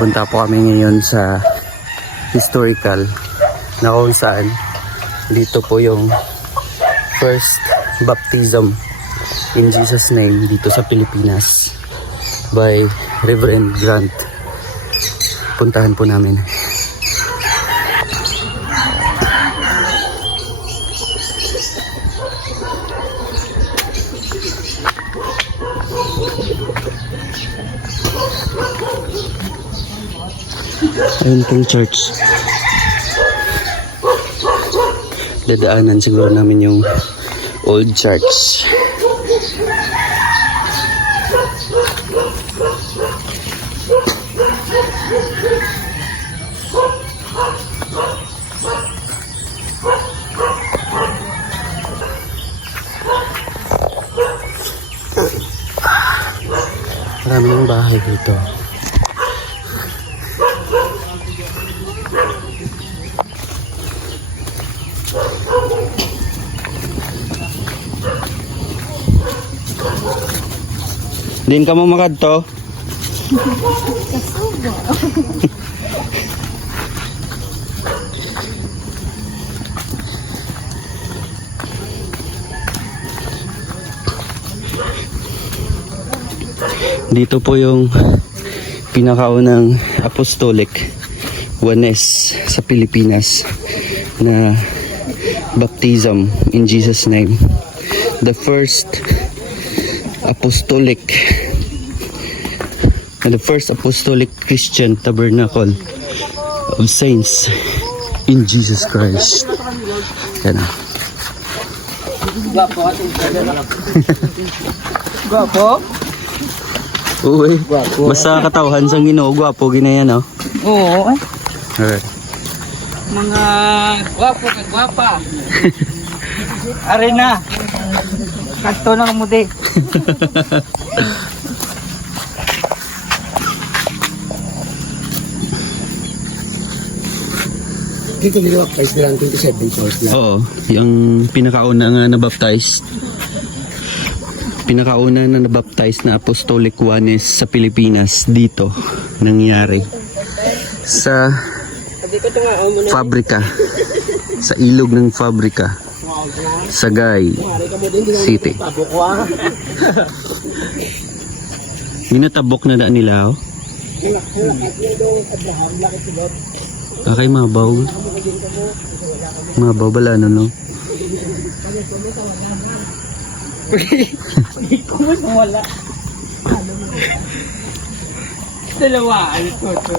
Punta po kami ngayon sa historical na kung saan dito po yung first baptism in Jesus name dito sa Pilipinas by Reverend Grant. Puntahan po namin. Ayun pong church. Dadaanan siguro namin yung old church. Marami ng bahay dito. Din ka mo makadto? Dito po yung pinakaunang apostolic Juanes sa Pilipinas na baptism in Jesus name. The first apostolic and the first apostolic Christian tabernacle of saints in Jesus Christ. Yan na. Gwapo? Uy, basta katawhan sa ginoo, gwapo ginayan, oh. Oo. eh. Alright. Mga gwapo ka gwapa. Are na. Kanto na mo di. Dito nila guys nilang 27 souls na. Oo, yung pinakauna nga na-baptize. Pinakauna na na-baptize na Apostolic Juanes sa Pilipinas dito nangyari. Sa fabrika. Sa ilog ng fabrika. Sagay City. Ginatabok na daan nila, oh. Kakay mabaw. Mabaw bala no, no? Kung wala. Dalawa. Ano to? to?